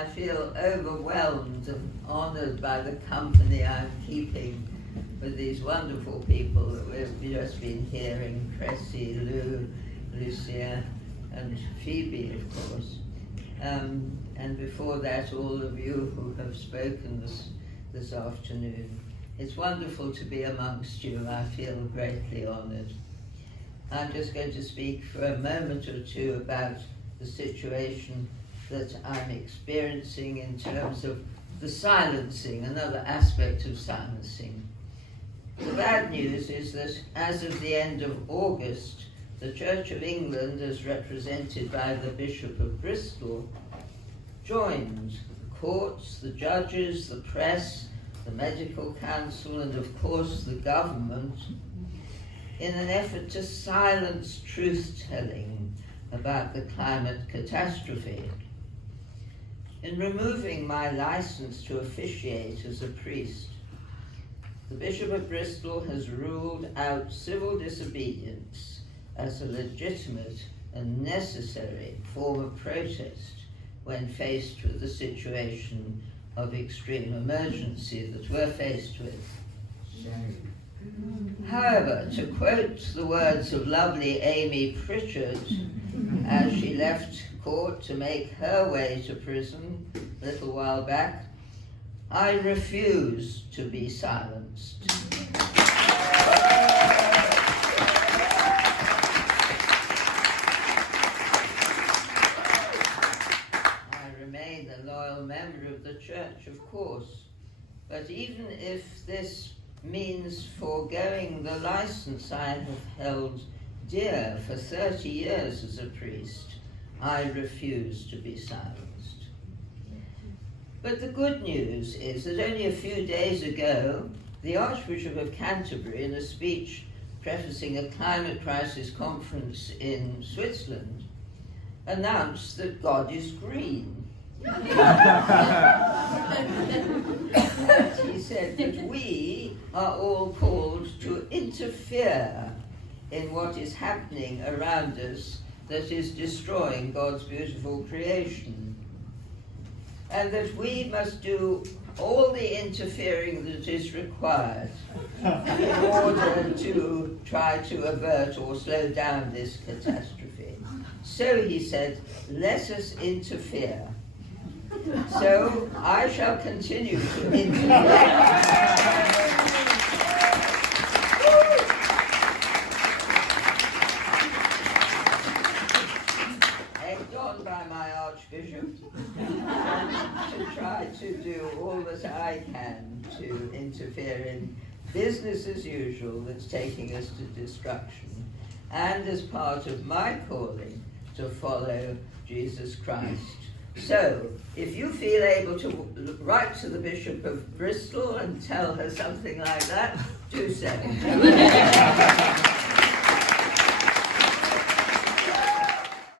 I feel overwhelmed and honoured by the company I'm keeping with these wonderful people that we've just been hearing, Cressy, Lou, Lucia, and Phoebe, of course. And before that, all of you who have spoken this afternoon. It's wonderful to be amongst you. I feel greatly honoured. I'm just going to speak for a moment or two about the situation that I'm experiencing in terms of the silencing, another aspect of silencing. The bad news is that as of the end of August, the Church of England, as represented by the Bishop of Bristol, joined the courts, the judges, the press, the medical council, and of course the government in an effort to silence truth-telling about the climate catastrophe. In removing my license to officiate as a priest, the Bishop of Bristol has ruled out civil disobedience as a legitimate and necessary form of protest when faced with the situation of extreme emergency that we're faced with. However, to quote the words of lovely Amy Pritchard as she left court to make her way to prison a little while back, I refuse to be silenced. I remain a loyal member of the Church, of course, but even if this means foregoing the license I have held dear for 30 years as a priest, I refuse to be silenced. But the good news is that only a few days ago, the Archbishop of Canterbury, in a speech prefacing a climate crisis conference in Switzerland, announced that God is green. And he said that we are all called to interfere in what is happening around us that is destroying God's beautiful creation. And that we must do all the interfering that is required in order to try to avert or slow down this catastrophe. So he said, let us interfere. So I shall continue to interfere. By my Archbishop to try to do all that I can to interfere in business as usual that's taking us to destruction, and as part of my calling to follow Jesus Christ. So, if you feel able to write to the Bishop of Bristol and tell her something like that, do so.